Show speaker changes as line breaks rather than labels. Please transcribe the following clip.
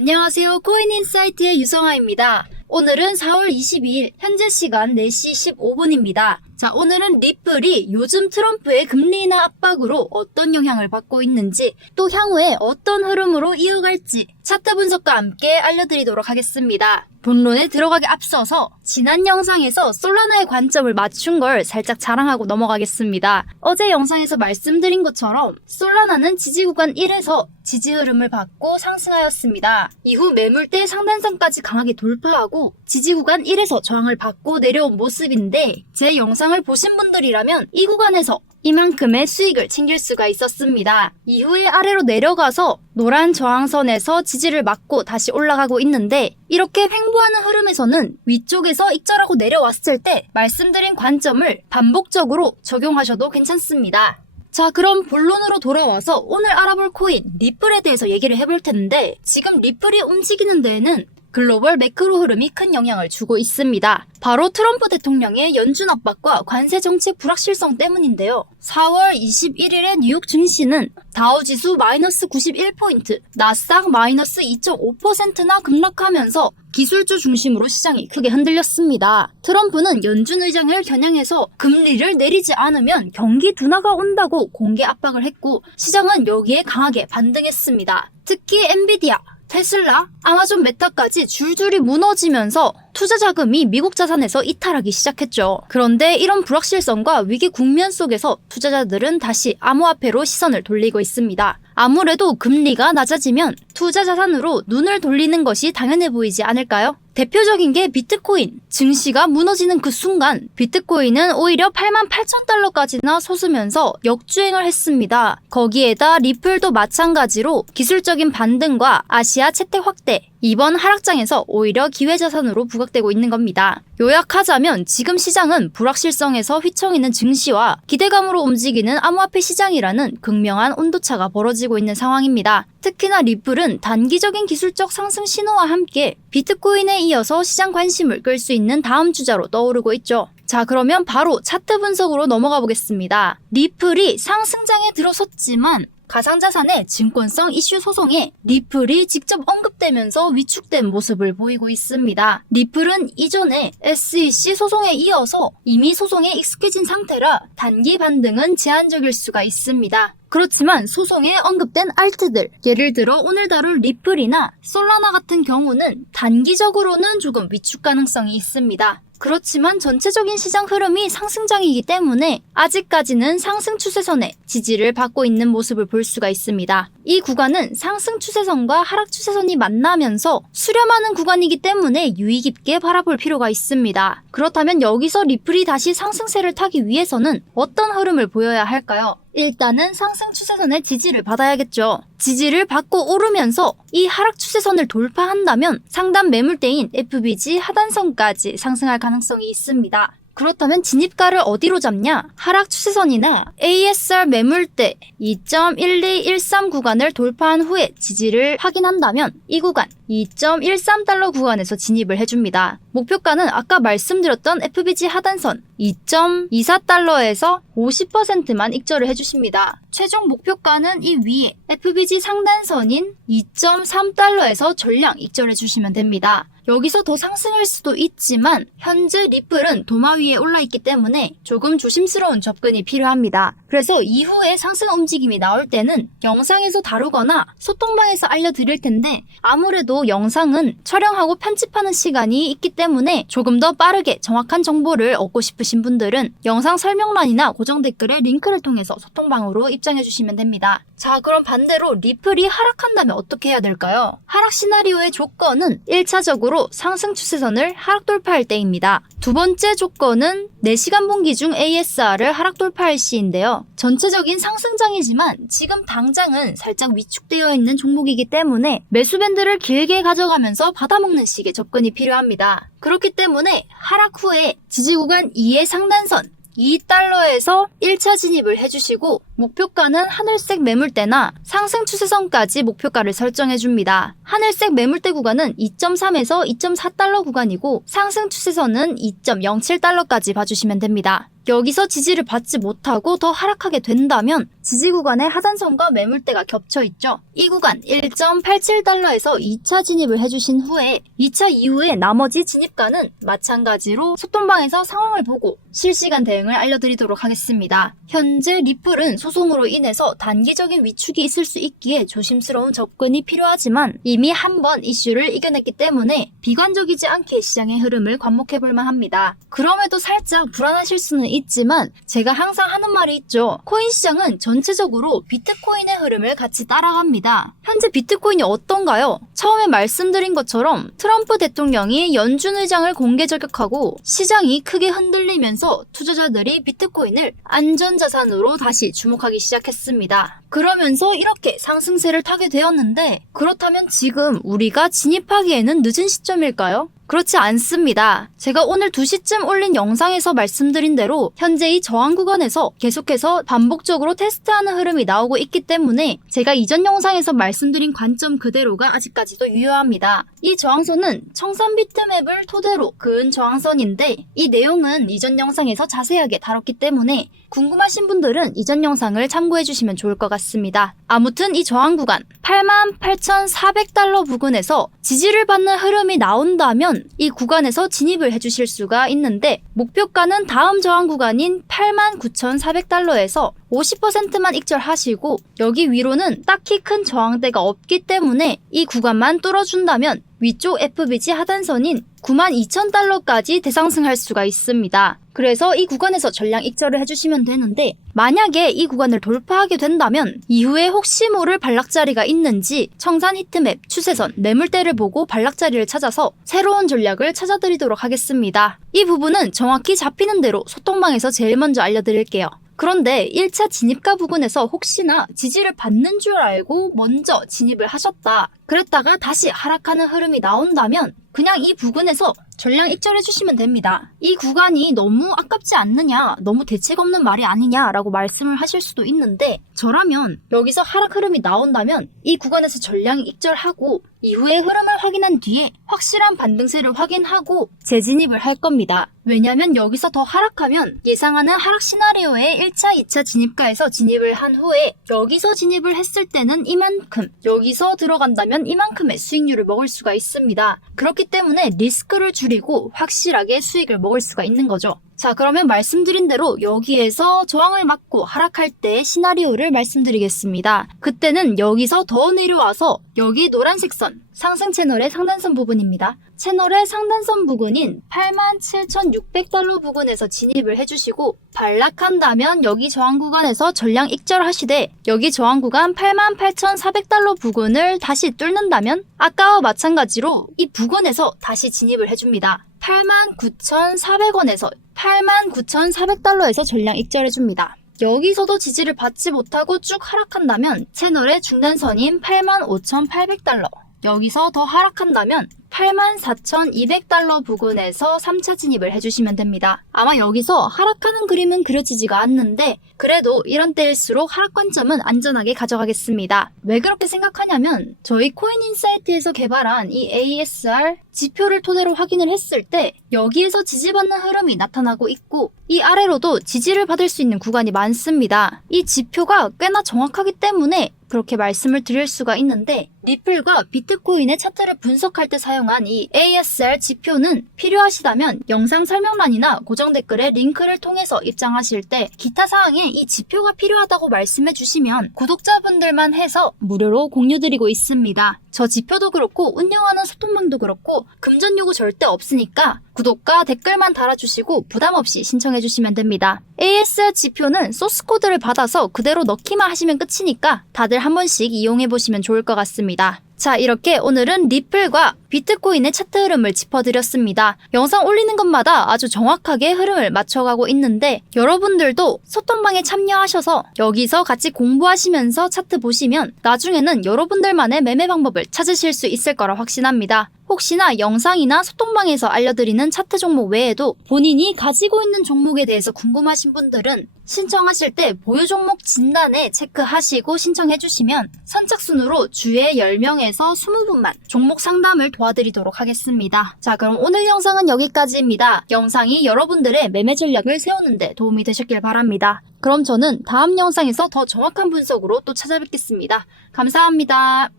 안녕하세요. 코인인사이트의 유성아입니다. 오늘은 4월 22일 현재 시간 4시 15분입니다. 자, 오늘은 리플이 요즘 트럼프의 금리 인하 압박으로 어떤 영향을 받고 있는지 또 향후에 어떤 흐름으로 이어갈지 차트 분석과 함께 알려드리도록 하겠습니다. 본론에 들어가기 앞서서 지난 영상에서 솔라나의 관점을 맞춘 걸 살짝 자랑하고 넘어가겠습니다. 어제 영상에서 말씀드린 것처럼 솔라나는 지지 구간 1에서 지지 흐름을 받고 상승하였습니다. 이후 매물대 상단선까지 강하게 돌파하고 지지 구간 1에서 저항을 받고 내려온 모습인데 제 영상을 보신 분들이라면 이 구간에서 이만큼의 수익을 챙길 수가 있었습니다. 이후에 아래로 내려가서 노란 저항선에서 지지를 맞고 다시 올라가고 있는데 이렇게 횡보하는 흐름에서는 위쪽에서 익절하고 내려왔을 때 말씀드린 관점을 반복적으로 적용하셔도 괜찮습니다. 자, 그럼 본론으로 돌아와서 오늘 알아볼 코인 리플에 대해서 얘기를 해볼 텐데 지금 리플이 움직이는 데에는 글로벌 매크로 흐름이 큰 영향을 주고 있습니다. 바로 트럼프 대통령의 연준 압박과 관세 정책 불확실성 때문인데요. 4월 21일에 뉴욕 증시는 다우지수 마이너스 91포인트, 나스닥 마이너스 2.5%나 급락하면서 기술주 중심으로 시장이 크게 흔들렸습니다. 트럼프는 연준 의장을 겨냥해서 금리를 내리지 않으면 경기 둔화가 온다고 공개 압박을 했고 시장은 여기에 강하게 반등했습니다. 특히 엔비디아, 테슬라, 아마존 메타까지 줄줄이 무너지면서 투자 자금이 미국 자산에서 이탈하기 시작했죠. 그런데 이런 불확실성과 위기 국면 속에서 투자자들은 다시 암호화폐로 시선을 돌리고 있습니다. 아무래도 금리가 낮아지면 투자 자산으로 눈을 돌리는 것이 당연해 보이지 않을까요? 대표적인 게 비트코인. 증시가 무너지는 그 순간 비트코인은 오히려 8만 8천 달러까지나 솟으면서 역주행을 했습니다. 거기에다 리플도 마찬가지로 기술적인 반등과 아시아 채택 확대, 이번 하락장에서 오히려 기회자산으로 부각되고 있는 겁니다. 요약하자면 지금 시장은 불확실성에서 휘청이는 증시와 기대감으로 움직이는 암호화폐 시장이라는 극명한 온도차가 벌어지고 있는 상황입니다. 특히나 리플은 단기적인 기술적 상승 신호와 함께 비트코인에 이어서 시장 관심을 끌 수 있는 다음 주자로 떠오르고 있죠. 자, 그러면 바로 차트 분석으로 넘어가 보겠습니다. 리플이 상승장에 들어섰지만 가상자산의 증권성 이슈 소송에 리플이 직접 언급되면서 위축된 모습을 보이고 있습니다. 리플은 이전에 SEC 소송에 이어서 이미 소송에 익숙해진 상태라 단기 반등은 제한적일 수가 있습니다. 그렇지만 소송에 언급된 알트들, 예를 들어 오늘 다룰 리플이나 솔라나 같은 경우는 단기적으로는 조금 위축 가능성이 있습니다. 그렇지만 전체적인 시장 흐름이 상승장이기 때문에 아직까지는 상승 추세선에 지지를 받고 있는 모습을 볼 수가 있습니다. 이 구간은 상승 추세선과 하락 추세선이 만나면서 수렴하는 구간이기 때문에 유의 깊게 바라볼 필요가 있습니다. 그렇다면 여기서 리플이 다시 상승세를 타기 위해서는 어떤 흐름을 보여야 할까요? 일단은 상승 추세선의 지지를 받아야겠죠. 지지를 받고 오르면서 이 하락 추세선을 돌파한다면 상단 매물대인 FBG 하단선까지 상승할 가능성이 있습니다. 그렇다면 진입가를 어디로 잡냐? 하락 추세선이나 ASR 매물대 2.1213 구간을 돌파한 후에 지지를 확인한다면 이 구간 2.13달러 구간에서 진입을 해줍니다. 목표가는 아까 말씀드렸던 FBG 하단선 2.24달러에서 50%만 익절을 해주십니다. 최종 목표가는 이 위에 FBG 상단선인 2.3달러에서 전량 익절해 주시면 됩니다. 여기서 더 상승할 수도 있지만 현재 리플은 도마 위에 올라 있기 때문에 조금 조심스러운 접근이 필요합니다. 그래서 이후에 상승 움직임이 나올 때는 영상에서 다루거나 소통방에서 알려드릴 텐데 아무래도 영상은 촬영하고 편집하는 시간이 있기 때문에 조금 더 빠르게 정확한 정보를 얻고 싶으신 분들은 영상 설명란이나 고정 댓글에 링크를 통해서 소통방으로 입장해 주시면 됩니다. 자, 그럼 반대로 리플이 하락한다면 어떻게 해야 될까요? 하락 시나리오의 조건은 1차적으로 상승 추세선을 하락 돌파할 때입니다. 두 번째 조건은 4시간 분기 중 ASR을 하락 돌파할 시인데요. 전체적인 상승장이지만 지금 당장은 살짝 위축되어 있는 종목이기 때문에 매수 밴드를 길게 가져가면서 받아먹는 식의 접근이 필요합니다. 그렇기 때문에 하락 후에 지지 구간 2의 상단선 2달러에서 1차 진입을 해주시고 목표가는 하늘색 매물대나 상승 추세선까지 목표가를 설정해줍니다. 하늘색 매물대 구간은 2.3에서 2.4달러 구간이고 상승 추세선은 2.07달러까지 봐주시면 됩니다. 여기서 지지를 받지 못하고 더 하락하게 된다면 지지 구간의 하단선과 매물대가 겹쳐 있죠. 이 구간 1.87달러에서 2차 진입을 해주신 후에 2차 이후에 나머지 진입가는 마찬가지로 소통방에서 상황을 보고 실시간 대응을 알려드리도록 하겠습니다. 현재 리플은 소송으로 인해서 단기적인 위축이 있을 수 있기에 조심스러운 접근이 필요하지만 이미 한 번 이슈를 이겨냈기 때문에 비관적이지 않게 시장의 흐름을 관목해볼 만합니다. 그럼에도 살짝 불안하실 수는 있 지만 제가 항상 하는 말이 있죠. 코인 시장은 전체적으로 비트코인의 흐름을 같이 따라갑니다. 현재 비트코인이 어떤가요? 처음에 말씀드린 것처럼 트럼프 대통령이 연준 의장을 공개 저격하고 시장이 크게 흔들리면서 투자자들이 비트코인을 안전자산으로 다시 주목하기 시작했습니다. 그러면서 이렇게 상승세를 타게 되었는데 그렇다면 지금 우리가 진입하기에는 늦은 시점일까요? 그렇지 않습니다. 제가 오늘 2시쯤 올린 영상에서 말씀드린 대로 현재 이 저항 구간에서 계속해서 반복적으로 테스트하는 흐름이 나오고 있기 때문에 제가 이전 영상에서 말씀드린 관점 그대로가 아직까지도 유효합니다. 이 저항선은 청산 비트맵을 토대로 그은 저항선인데 이 내용은 이전 영상에서 자세하게 다뤘기 때문에 궁금하신 분들은 이전 영상을 참고해 주시면 좋을 것 같습니다. 아무튼 이 저항 구간 88,400달러 부근에서 지지를 받는 흐름이 나온다면 이 구간에서 진입을 해주실 수가 있는데 목표가는 다음 저항 구간인 89,400달러에서 50%만 익절하시고 여기 위로는 딱히 큰 저항대가 없기 때문에 이 구간만 뚫어준다면 위쪽 FBG 하단선인 92,000달러까지 대상승할 수가 있습니다. 그래서 이 구간에서 전량 익절을 해주시면 되는데 만약에 이 구간을 돌파하게 된다면 이후에 혹시 모를 반락자리가 있는지 청산 히트맵, 추세선, 매물대를 보고 반락자리를 찾아서 새로운 전략을 찾아드리도록 하겠습니다. 이 부분은 정확히 잡히는 대로 소통방에서 제일 먼저 알려드릴게요. 그런데 1차 진입가 부근에서 혹시나 지지를 받는 줄 알고 먼저 진입을 하셨다. 그랬다가 다시 하락하는 흐름이 나온다면 그냥 이 부근에서 전량 익절해 주시면 됩니다. 이 구간이 너무 아깝지 않느냐, 너무 대책 없는 말이 아니냐라고 말씀을 하실 수도 있는데 저라면 여기서 하락 흐름이 나온다면 이 구간에서 전량 익절하고 이후의 흐름을 확인한 뒤에 확실한 반등세를 확인하고 재진입을 할 겁니다. 왜냐면 여기서 더 하락하면 예상하는 하락 시나리오의 1차, 2차 진입가에서 진입을 한 후에 여기서 진입을 했을 때는 이만큼, 여기서 들어간다면 이만큼의 수익률을 먹을 수가 있습니다. 그렇기 때문에 리스크를 줄이 고 확실하게 수익을 먹을 수가 있는 거죠. 자, 그러면 말씀드린 대로 여기에서 저항을 맞고 하락할 때의 시나리오를 말씀드리겠습니다. 그때는 여기서 더 내려와서 여기 노란색 선, 상승 채널의 상단선 부분입니다. 채널의 상단선 부근인 87,600달러 부근에서 진입을 해주시고 반락한다면 여기 저항 구간에서 전량 익절하시되 여기 저항 구간 88,400달러 부근을 다시 뚫는다면 아까와 마찬가지로 이 부근에서 다시 진입을 해줍니다. 89,400원에서 89,400달러에서 전량 익절해줍니다. 여기서도 지지를 받지 못하고 쭉 하락한다면 채널의 중단선인 85,800달러 여기서 더 하락한다면 84,200달러 부근에서 3차 진입을 해주시면 됩니다. 아마 여기서 하락하는 그림은 그려지지가 않는데 그래도 이런 때일수록 하락 관점은 안전하게 가져가겠습니다. 왜 그렇게 생각하냐면 저희 코인인사이트에서 개발한 이 ASR 지표를 토대로 확인을 했을 때 여기에서 지지받는 흐름이 나타나고 있고 이 아래로도 지지를 받을 수 있는 구간이 많습니다. 이 지표가 꽤나 정확하기 때문에 그렇게 말씀을 드릴 수가 있는데 리플과 비트코인의 차트를 분석할 때 사용 한 이 ASR 지표는 필요하시다면 영상 설명란이나 고정 댓글에 링크를 통해서 입장하실 때 기타 사항에 이 지표가 필요하다고 말씀해 주시면 구독자분들만 해서 무료로 공유드리고 있습니다. 저 지표도 그렇고 운영하는 소통방도 그렇고 금전 요구 절대 없으니까 구독과 댓글만 달아주시고 부담 없이 신청해 주시면 됩니다. ASR 지표는 소스 코드를 받아서 그대로 넣기만 하시면 끝이니까 다들 한 번씩 이용해 보시면 좋을 것 같습니다. 자, 이렇게 오늘은 리플과 비트코인의 차트 흐름을 짚어드렸습니다. 영상 올리는 것마다 아주 정확하게 흐름을 맞춰가고 있는데 여러분들도 소통방에 참여하셔서 여기서 같이 공부하시면서 차트 보시면 나중에는 여러분들만의 매매 방법을 종목을 찾으실 수 있을 거라 확신합니다. 혹시나 영상이나 소통방에서 알려드리는 차트 종목 외에도 본인이 가지고 있는 종목에 대해서 궁금하신 분들은 신청하실 때 보유 종목 진단에 체크하시고 신청해 주시면 선착순으로 주에 10명에서 20분만 종목 상담을 도와드리도록 하겠습니다. 자, 그럼 오늘 영상은 여기까지입니다. 영상이 여러분들의 매매 전략을 세우는데 도움이 되셨길 바랍니다. 그럼 저는 다음 영상에서 더 정확한 분석으로 또 찾아뵙겠습니다. 감사합니다.